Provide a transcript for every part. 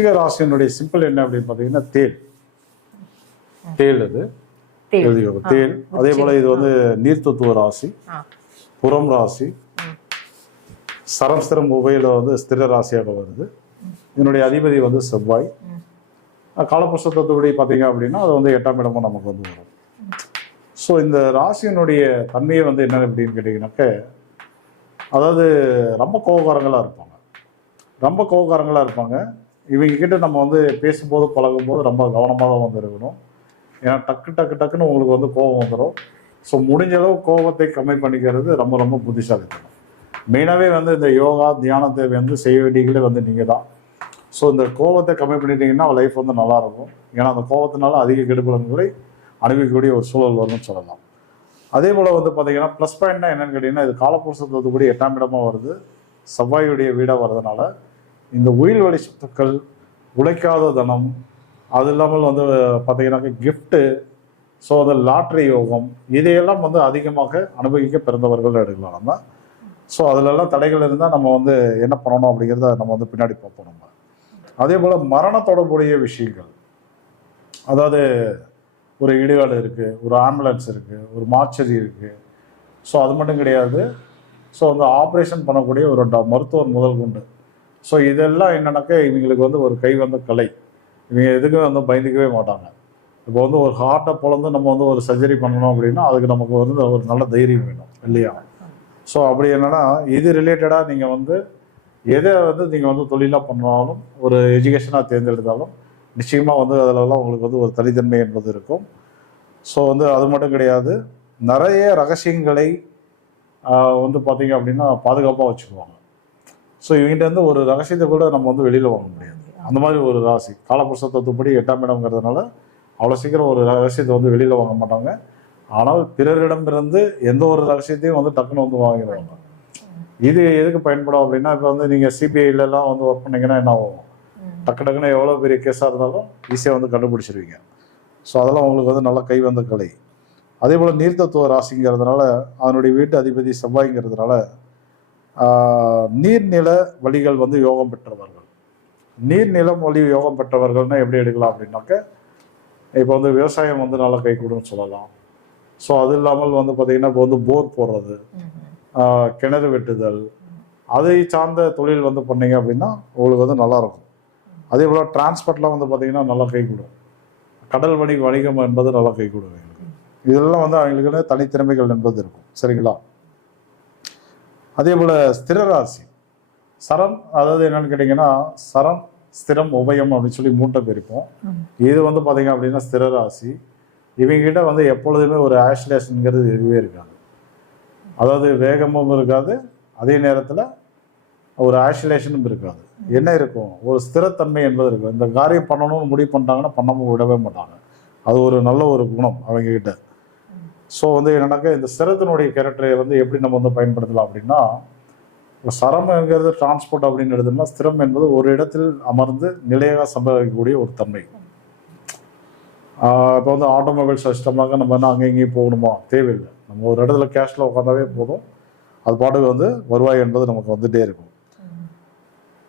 விருச்சிக ராசியினுடைய சிம்பிள் என்ன அப்படின்னு பார்த்தீங்கன்னா தேல் தேல் அது. தேல். அதே போல இது வந்து நீர்த்தத்துவ ராசி. புறம் ராசி சரம் ஸ்திரம் உபயில வந்து ஸ்திர ராசியாக வருது. இதனுடைய அதிபதி வந்து செவ்வாய். காலபுருஷ தத்துவப்படி பார்த்தீங்க அப்படின்னா அது வந்து எட்டாம் இடமும் நமக்கு வந்து வரும். ஸோ இந்த ராசியினுடைய தன்மையை வந்து என்ன அப்படின்னு கேட்டிங்கனாக்க அதாவது ரொம்ப கோபக்காரங்களாக இருப்பாங்க. ரொம்ப கோபக்காரங்களாக இருப்பாங்க. இவங்க கிட்ட நம்ம வந்து பேசும்போது பழகும்போது ரொம்ப கவனமாக தான் வந்து இருக்கணும் ஏன்னா டக்கு டக்கு டக்குன்னு உங்களுக்கு வந்து கோபம் வந்துடும் ஸோ முடிஞ்ச அளவு கோபத்தை கம்மி பண்ணிக்கிறது ரொம்ப ரொம்ப புத்திசாலித்தனம். மெயினாகவே வந்து இந்த யோகா தியானத்தை வந்து செய்ய வேண்டியங்களே வந்து நீங்கள் தான் ஸோ இந்த கோபத்தை கம்மி பண்ணிட்டீங்கன்னா லைஃப் வந்து நல்லா இருக்கும் ஏன்னா அந்த கோபத்தினால அதிக கெடுபலன்களை அனுபவிக்கக்கூடிய ஒரு சூழல் வரும்னு சொல்லலாம். அதே போல் வந்து பார்த்தீங்கன்னா ப்ளஸ் பாயிண்ட்னா என்னென்னு கேட்டிங்கன்னா இது காலப்புருஷத்துக்கு கூட எட்டாம் இடமாக வருது. செவ்வாயுடைய வீடாக வர்றதுனால இந்த உயிர் வழி சொத்துக்கள் உழைக்காத தனம் அது இல்லாமல் வந்து பார்த்தீங்கன்னாக்க கிஃப்ட்டு ஸோ அந்த லாட்ரி யோகம் இதையெல்லாம் வந்து அதிகமாக அனுபவிக்க பிறந்தவர்கள் எடுக்கலாம் நம்ம. ஸோ அதிலெல்லாம் தடைகள் இருந்தால் நம்ம வந்து என்ன பண்ணணும் அப்படிங்கிறத நம்ம வந்து பின்னாடி பார்ப்போம் நம்ம. அதே போல் மரண தொடர்புடைய விஷயங்கள். அதாவது ஒரு இடுகாடு இருக்குது ஒரு ஆம்புலன்ஸ் இருக்குது ஒரு மாச்சரி இருக்குது ஸோ அது மட்டும் கிடையாது. ஸோ வந்து ஆப்ரேஷன் பண்ணக்கூடிய ஒரு ட- மருத்துவர் முதல் கொண்டு ஸோ இதெல்லாம் என்னன்னாக்கா இவங்களுக்கு வந்து ஒரு கை வந்த கலை. இவங்க எதுக்கும் வந்து பயந்துக்கவே மாட்டாங்க. இப்போ வந்து ஒரு ஹார்ட்டை பிளந்து நம்ம வந்து ஒரு சர்ஜரி பண்ணணும் அப்படின்னா அதுக்கு நமக்கு வந்து ஒரு நல்ல தைரியம் வேணும் இல்லையா? ஸோ அப்படி என்னென்னா இது ரிலேட்டடாக நீங்கள் வந்து எதை வந்து நீங்கள் வந்து தொழிலாக பண்ணாலும் ஒரு எஜுகேஷனாக தேர்ந்தெடுத்தாலும் நிச்சயமாக வந்து அதிலெல்லாம் உங்களுக்கு வந்து ஒரு தனித்தன்மை என்பது இருக்கும். ஸோ வந்து அது மட்டும் கிடையாது. நிறைய ரகசியங்களை வந்து பார்த்தீங்க அப்படின்னா பாதுகாப்பாக வச்சுக்குவாங்க. ஸோ இவங்கிட்ட இருந்து ஒரு ரகசியத்தை கூட நம்ம வந்து வெளியில் வாங்க முடியாது. அந்த மாதிரி ஒரு ராசி. காலபுருஷ தத்துவப்படி எட்டாம் இடம்ங்கிறதுனால அவ்வளோ சீக்கிரம் ஒரு ரகசியத்தை வந்து வெளியில் வாங்க மாட்டாங்க. ஆனால் பிறரிடமிருந்து எந்த ஒரு ரகசியத்தையும் வந்து டக்குன்னு வந்து வாங்கிடுவாங்க இது எதுக்கு பயன்படும் அப்படின்னா இப்போ வந்து நீங்கள் சிபிஐலலாம் வந்து ஒர்க் பண்ணீங்கன்னா என்ன ஆகும்? டக்கு டக்குன்னு எவ்வளோ பெரிய கேஸாக இருந்தாலும் ஈஸியாக வந்து கண்டுபிடிச்சிருவீங்க. ஸோ அதெல்லாம் உங்களுக்கு வந்து நல்லா கை வந்த கலை. அதே போல் நீர்த்தத்துவ ராசிங்கிறதுனால அதனுடைய வீட்டு அதிபதி செவ்வாய்ங்கிறதுனால நீர்நில வழிகள் வந்து யோகம் பெற்றவர்கள். நீர்நிலம் வழி யோகம் பெற்றவர்கள்னா எப்படி எடுக்கலாம் அப்படின்னாக்க இப்போ வந்து விவசாயம் வந்து நல்லா கை கொடுன்னு சொல்லலாம். ஸோ அது இல்லாமல் வந்து பார்த்திங்கன்னா இப்போ வந்து போர் போடுறது கிணறு வெட்டுதல் அதை சார்ந்த தொழில் வந்து பண்ணீங்க அப்படின்னா உங்களுக்கு வந்து நல்லாயிருக்கும் அதே போல் டிரான்ஸ்போர்ட்லாம் வந்து பார்த்திங்கன்னா நல்லா கை கொடுக்கும் கடல் வணிக வணிகம் என்பது நல்லா கை கொடுக்கும் எங்களுக்கு இதெல்லாம் வந்து அவங்களுக்குன்னு தனித்திறமைகள் என்பது இருக்கும். சரிங்களா? அதே போல் ஸ்திரராசி. சரம் அதாவது என்னன்னு கேட்டிங்கன்னா சரம் ஸ்திரம் உபயம் அப்படின்னு சொல்லி மூட்டை பிரிப்போம் இது வந்து பார்த்தீங்க அப்படின்னா ஸ்திரராசி. இவங்ககிட்ட வந்து எப்பொழுதுமே ஒரு ஆஷ்லேஷனுங்கிறது எதுவே இருக்காது. அதாவது வேகமும் இருக்காது அதே நேரத்தில் ஒரு ஆஷிலேஷனும் இருக்காது. என்ன இருக்கும்? ஒரு ஸ்திரத்தன்மை என்பது இருக்கும். இந்த காரியம் பண்ணணும்னு முடிவு பண்ணிட்டாங்கன்னா பண்ணாமல் விடவே மாட்டாங்க. அது ஒரு நல்ல ஒரு குணம் அவங்க கிட்ட ஸோ வந்து என்னன்னாக்கா இந்த சிரத்தினுடைய கேரக்டரை வந்து எப்படி நம்ம வந்து பயன்படுத்தலாம் அப்படின்னா சரம் என்கிறது டிரான்ஸ்போர்ட் அப்படின்னு எடுத்தோம்னா ஸ்திரம் என்பது ஒரு இடத்தில் அமர்ந்து நிலையாக சம்பாதிக்கக்கூடிய ஒரு தன்மை. இப்போ வந்து ஆட்டோமொபைல் சிஸ்டமாக நம்ம என்ன அங்கே இங்கேயும் போகணுமா? தேவையில்லை. நம்ம ஒரு இடத்துல கேஷில் உட்காந்தாவே போதும். அது பாட்டுக்கு வந்து வருவாய் என்பது நமக்கு வந்துட்டே இருக்கும்.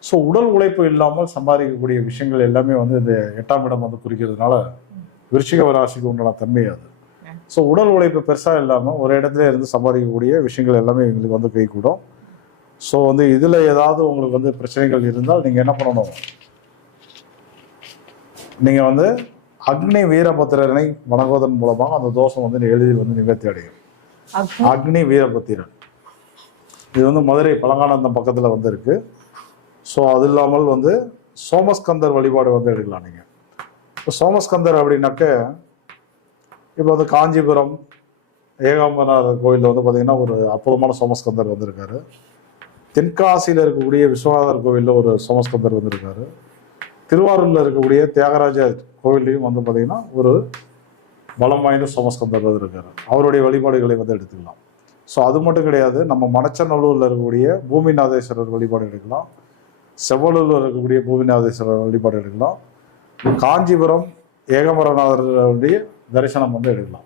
ஸோ உடல் உழைப்பு இல்லாமல் சம்பாதிக்கக்கூடிய விஷயங்கள் எல்லாமே வந்து இந்த எட்டாம் இடம் வந்து குறிக்கிறதுனால விருச்சிக ராசிக்கு உண்டான தன்மை அது. ஸோ உடல் உழைப்பு பெருசாக இல்லாமல் ஒரு இடத்துல இருந்து சம்பாதிக்கக்கூடிய விஷயங்கள் எல்லாமே எங்களுக்கு வந்து கைகூடும் ஸோ வந்து இதில் ஏதாவது உங்களுக்கு வந்து பிரச்சனைகள் இருந்தால் நீங்கள் என்ன பண்ணணும்? நீங்கள் வந்து அக்னி வீரபத்திரனை வணங்குவதன் மூலமாக அந்த தோஷம் வந்து எளிதில் வந்து நிவர்த்தி அடையும். அக்னி? அக்னி வீரபத்திரன். இது வந்து மதுரை பழங்கானந்தம் பக்கத்தில் வந்து இருக்கு. ஸோ அது இல்லாமல் வந்து சோமஸ்கந்தர் வழிபாடு வந்து எடுக்கலாம் நீங்கள் இப்போ சோமஸ்கந்தர் அப்படின்னாக்க இப்போ வந்து காஞ்சிபுரம் ஏகாம்பனார் கோயிலில் வந்து பார்த்தீங்கன்னா ஒரு அற்புதமான சோமஸ்கந்தர் வந்திருக்காரு. தென்காசியில் இருக்கக்கூடிய விஸ்வநாதர் கோவிலில் ஒரு சோமஸ்கந்தர் வந்திருக்காரு. திருவாரூரில் இருக்கக்கூடிய தியாகராஜர் கோவிலையும் வந்து பார்த்திங்கன்னா ஒரு பலம் வாய்ந்த சோமஸ்கந்தர் வந்திருக்காரு. அவருடைய வழிபாடுகளை வந்து எடுத்துக்கலாம். ஸோ அது மட்டும் கிடையாது நம்ம மணச்சநல்லூரில் இருக்கக்கூடிய பூமிநாதேஸ்வரர் வழிபாடு எடுக்கலாம். செவ்வலூரில் இருக்கக்கூடிய பூமிநாதேஸ்வரர் வழிபாடு எடுக்கலாம். காஞ்சிபுரம் ஏகமரநாதருடைய தரிசனம் வந்து எடுக்கலாம்.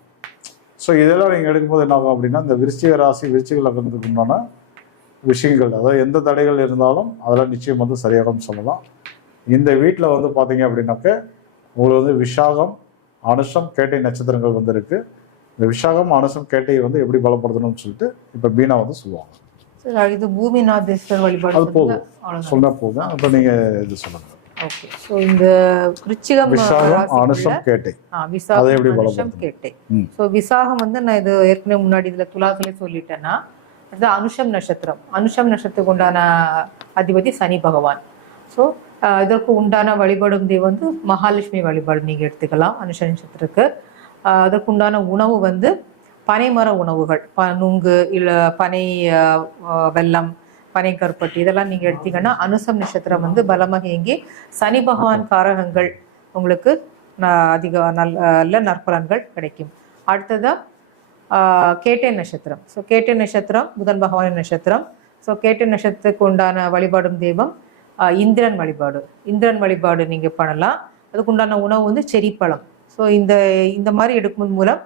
ஸோ இதெல்லாம் நீங்கள் எடுக்கும்போது என்ன ஆகும் அப்படின்னா இந்த விருச்சிக ராசி விருச்சிக லக்னத்துக்கு உண்டான விஷயங்கள் அதாவது எந்த தடைகள் இருந்தாலும் அதெல்லாம் நிச்சயம் வந்து சரியாகும் சொல்லலாம். இந்த வீட்டில் வந்து பார்த்தீங்க அப்படின்னாக்க உங்களுக்கு வந்து விஷாகம் அனுஷம் கேட்டை நட்சத்திரங்கள் வந்து இந்த விஷாகம் அனுஷம் கேட்டையை வந்து எப்படி பலப்படுத்தணும்னு சொல்லிட்டு இப்போ பீனா வந்து சொல்லுவாங்க. இது பூமிநாதேஸ்வர் வழிபாடு அது போதும். அவ்வளவுதான். சொன்னா போதும். இப்போ நீங்க இது சொல்லுங்க. ஓகே ஸோ இந்த விருச்சிகம் அனுஷம் கேட்டை. விசாகம் எப்படி அனுஷம்? கேட்டை. ஸோ விசாகம் வந்து நான் இது ஏற்கனவே முன்னாடி இதுல துலாசிலே சொல்லிட்டேன்னா அது அனுஷம் நட்சத்திரம். அனுஷம் நட்சத்திரத்துக்கு உண்டான அதிபதி சனி பகவான். ஸோ இதற்கு உண்டான வழிபாடும் தெய்வம் வந்து மகாலட்சுமி வழிபாடு நீங்க எடுத்துக்கலாம் அனுஷ நட்சத்திரத்துக்கு. அதற்கு உண்டான உணவு வந்து பனைமர உணவுகள். ப நுங்கு இல்ல பனை வெல்லம் பனை இதெல்லாம் நீங்க எடுத்தீங்கன்னா அனுசம் நட்சத்திரம் வந்து பலமாக இயங்கி சனி பகவான் காரகங்கள் உங்களுக்கு ந- அதிக நல்ல நற்பலன்கள் கிடைக்கும். அடுத்ததா கேட்டை நட்சத்திரம். ஸோ கேட்டை நட்சத்திரம் புதன் பகவானின் நட்சத்திரம். ஸோ கேட்டை நட்சத்திரத்துக்கு உண்டான வழிபாடும் தெய்வம் இந்திரன் வழிபாடு. இந்திரன் வழிபாடு நீங்கள் பண்ணலாம். அதுக்கு உண்டான உணவு வந்து செரிப்பழம். ஸோ இந்த இந்த மாதிரி எடுக்கும் மூலம்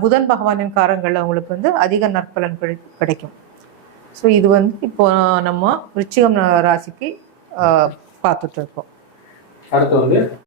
புதன் பகவானின் காரங்கள்ல உங்களுக்கு வந்து அதிக நற்பலன் கிடைக்கும். ஸோ இது வந்து இப்போ நம்ம விருச்சிகம் ராசிக்கு பார்த்துட்டு இருக்கோம். அடுத்து வந்து